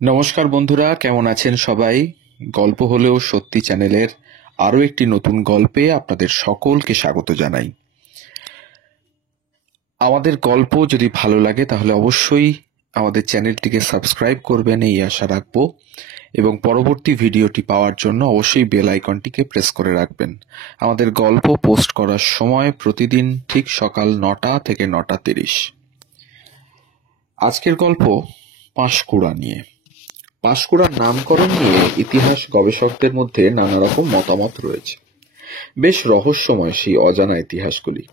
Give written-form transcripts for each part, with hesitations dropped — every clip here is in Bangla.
নমস্কার বন্ধুরা, কেমন আছেন সবাই? গল্প হলেও সত্যি চ্যানেলের আরও একটি নতুন গল্পে আপনাদের সকলকে স্বাগত জানাই। আমাদের গল্প যদি ভালো লাগে তাহলে অবশ্যই আমাদের চ্যানেলটিকে সাবস্ক্রাইব করবেন, এই আশা রাখবো, এবং পরবর্তী ভিডিওটি পাওয়ার জন্য অবশ্যই বেল আইকনটিকে প্রেস করে রাখবেন। আমাদের গল্প পোস্ট করার সময় প্রতিদিন ঠিক সকাল 9টা থেকে 9টা 30। আজকের গল্প পাঁশকুড়া নিয়ে। পাঁশকুড়ার নামকরণ নিয়ে ইতিহাস গবেষকদের মধ্যে নানা রকম মতামত রয়েছে। বেশ রহস্যময় সেই অজানা ইতিহাসগুলি।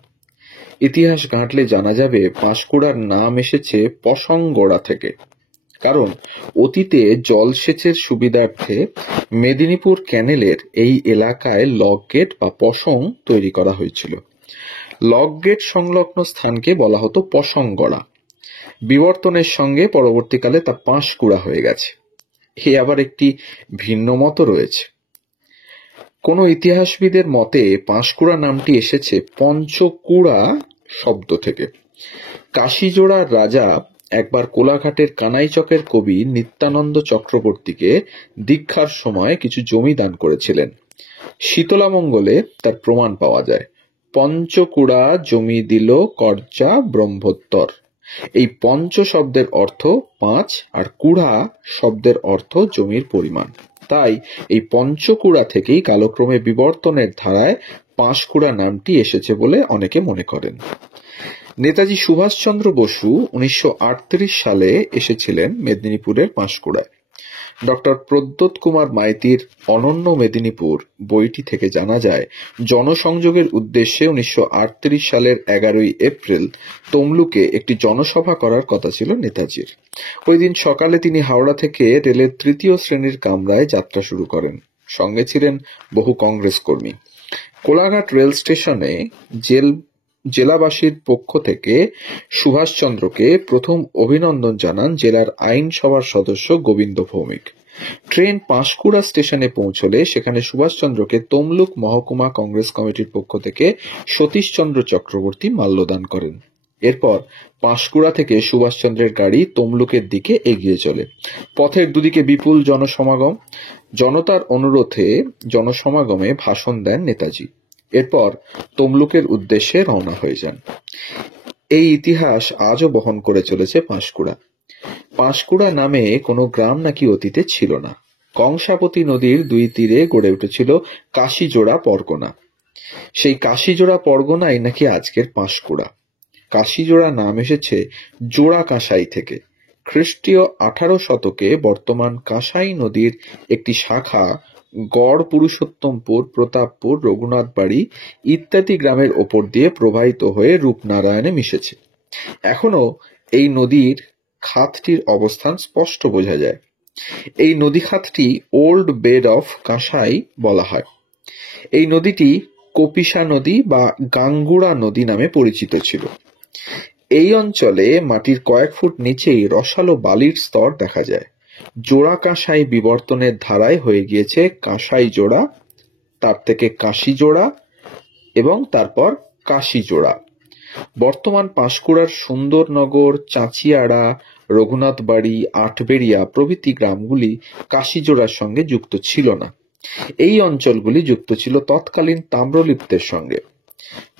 ইতিহাস ঘাঁটলে জানা যাবে পাঁশকুড়ার নাম এসেছে পশংগড়া থেকে, কারণ অতীতে জলসেচের সুবিধার্থে মেদিনীপুর ক্যানেলের এই এলাকায় লক গেট বা পশং তৈরি করা হয়েছিল। লক গেট সংলগ্ন স্থানকে বলা হতো পশংগড়া। বিবর্তনের সঙ্গে পরবর্তীকালে তা পাঁশকুড়া হয়ে গেছে। এ আবার একটি ভিন্ন মত রয়েছে। কোন ইতিহাসবিদের মতে পাঁশকুড়া নামটি এসেছে পঞ্চকুড়া শব্দ থেকে। কাশীজোড়ার রাজা একবার কোলাঘাটের কানাইচকের কবি নিত্যানন্দ চক্রবর্তীকে দীক্ষার সময় কিছু জমি দান করেছিলেন। শীতলামঙ্গলে তার প্রমাণ পাওয়া যায়। পঞ্চকুড়া জমি দিল কর্জা ব্রহ্মোত্তর। এই পঞ্চ শব্দের অর্থ 5 আর কুড়া শব্দের অর্থ জমির পরিমাণ। তাই এই পঞ্চকুড়া থেকেই কালক্রমে বিবর্তনের ধারায় পাঁশকুড়া নামটি এসেছে বলে অনেকে মনে করেন। নেতাজি সুভাষচন্দ্র বসু 1938 সালে এসেছিলেন মেদিনীপুরের পাঁশকুড়ায়। ডক্টর প্রদ্যোৎ কুমার মাইতির অনন্য মেদিনীপুর বইটি থেকে জানা যায়, জনসংযোগের উদ্দেশ্যে 1938 সালের 11ই এপ্রিল তমলুকে একটি জনসভা করার কথা ছিল নেতাজির। ওই দিন সকালে তিনি হাওড়া থেকে রেলের 3য় শ্রেণীর কামরায় যাত্রা শুরু করেন। সঙ্গে ছিলেন বহু কংগ্রেস কর্মী। কোলাঘাট রেল স্টেশনে জেলাবাসীর পক্ষ থেকে সুভাষচন্দ্রকে প্রথম অভিনন্দন জানান জেলার আইনসভার সদস্য গোবিন্দ ভৌমিক। ট্রেন পাঁশকুড়া স্টেশনে পৌঁছলে সেখানে সুভাষচন্দ্রকে তমলুক মহকুমা কংগ্রেস কমিটির পক্ষ থেকে সতীশচন্দ্র চক্রবর্তী মাল্যদান করেন। এরপর পাঁশকুড়া থেকে সুভাষচন্দ্রের গাড়ি তমলুকের দিকে এগিয়ে চলে। পথের দুদিকে বিপুল জনসমাগম। জনতার অনুরোধে জনসমাগমে ভাষণ দেন নেতাজি। এরপর তমলুকের উদ্দেশ্যে রওনা হয়ে যান। এই ইতিহাস আজও বহন করে চলেছে পাঁশকুড়া। পাঁশকুড়া নামে কোনো গ্রাম নাকি অতীতে ছিল না। কংসাবতী নদীর 2 তীরে গড়ে উঠেছিল কাশীজোড়া পরগনা। সেই কাশীজোড়া পরগনাই নাকি আজকের পাঁশকুড়া। কাশীজোড়া নাম এসেছে জোড়া কাঁসাই থেকে। খ্রিস্টীয় 18 শতকে বর্তমান কাঁসাই নদীর একটি শাখা গড় পুরুষোত্তমপুর, প্রতাপপুর, রঘুনাথবাড়ি ইত্যাদি গ্রামের ওপর দিয়ে প্রবাহিত হয়ে রূপনারায়ণে মিশেছে। এখনো এই নদীর খাতটির অবস্থান স্পষ্ট বোঝা যায়। এই নদী খাতটি ওল্ড বেড অফ কাঁসাই বলা হয়। এই নদীটি কপিসা নদী বা গাঙ্গুড়া নদী নামে পরিচিত ছিল। এই অঞ্চলে মাটির কয়েক ফুট নিচেই রসালো বালির স্তর দেখা যায়। জোড়া কাঁসাই বিবর্তনের ধারায় হয়ে গিয়েছে কাঁসাই জোড়া, তার থেকে কাশী জোড়া এবং তারপর কাশী জোড়া। বর্তমান পাঁশকুড়ার সুন্দরনগর, চাঁচিয়াড়া, রঘুনাথবাড়ি, আটবেড়িয়া প্রভৃতি গ্রামগুলি কাশীজোড়ার সঙ্গে যুক্ত ছিল না। এই অঞ্চলগুলি যুক্ত ছিল তৎকালীন তাম্রলিপ্তের সঙ্গে।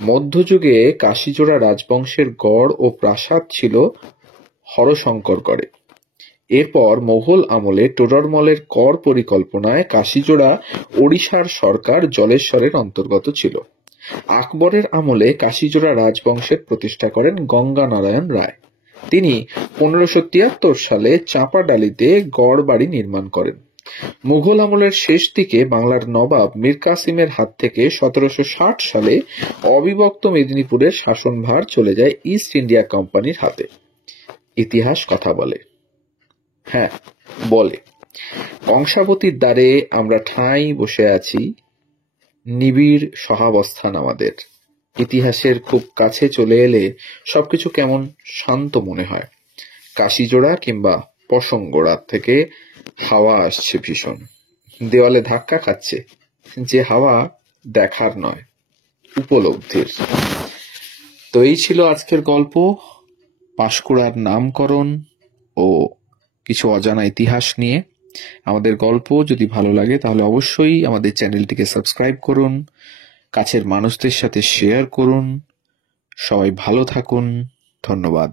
মধ্যযুগে কাশীজোড়া রাজবংশের গড় ও প্রাসাদ ছিল হরশঙ্করগড়ে। এরপর মোগল আমলে টোডরমলের কর পরিকল্পনায় কাশীজোড়া ওড়িশার সরকার জলেশ্বরের অন্তর্গত ছিল। আকবরের আমলে কাশীজোড়া রাজবংশের প্রতিষ্ঠা করেন গঙ্গানারায়ণ রায়। তিনি 1573 সালে চাঁপাডালিতে গড় বাড়ি নির্মাণ করেন। মুঘল আমলের শেষ দিকে বাংলার নবাব মীর কাসিমের হাত থেকে 1760 সালে অবিভক্ত মেদিনীপুরের শাসনভার চলে যায় ইস্ট ইন্ডিয়া কোম্পানির হাতে। ইতিহাস কথা বলে, হ্যাঁ বলে। কংসাবতীর দ্বারে আমরা ঠাঁই বসে আছি, নিবিড় সহাবস্থান আমাদের। ইতিহাসের খুব কাছে চলে এলে সবকিছু কেমন শান্ত মনে হয়। কাশীজোড়া কিংবা পশংগড়া থেকে হাওয়া আসছে ভীষণ, দেওয়ালে ধাক্কা খাচ্ছে, যে হাওয়া দেখার নয়, উপলব্ধির। তো এই ছিল আজকের গল্প, পাঁশকুড়ার নামকরণ ও কিছু অজানা ইতিহাস নিয়ে। আমাদের গল্প যদি ভালো লাগে তাহলে অবশ্যই আমাদের চ্যানেলটিকে সাবস্ক্রাইব করুন, কাছের মানুষদের সাথে শেয়ার করুন। সবাই ভালো থাকুন। ধন্যবাদ।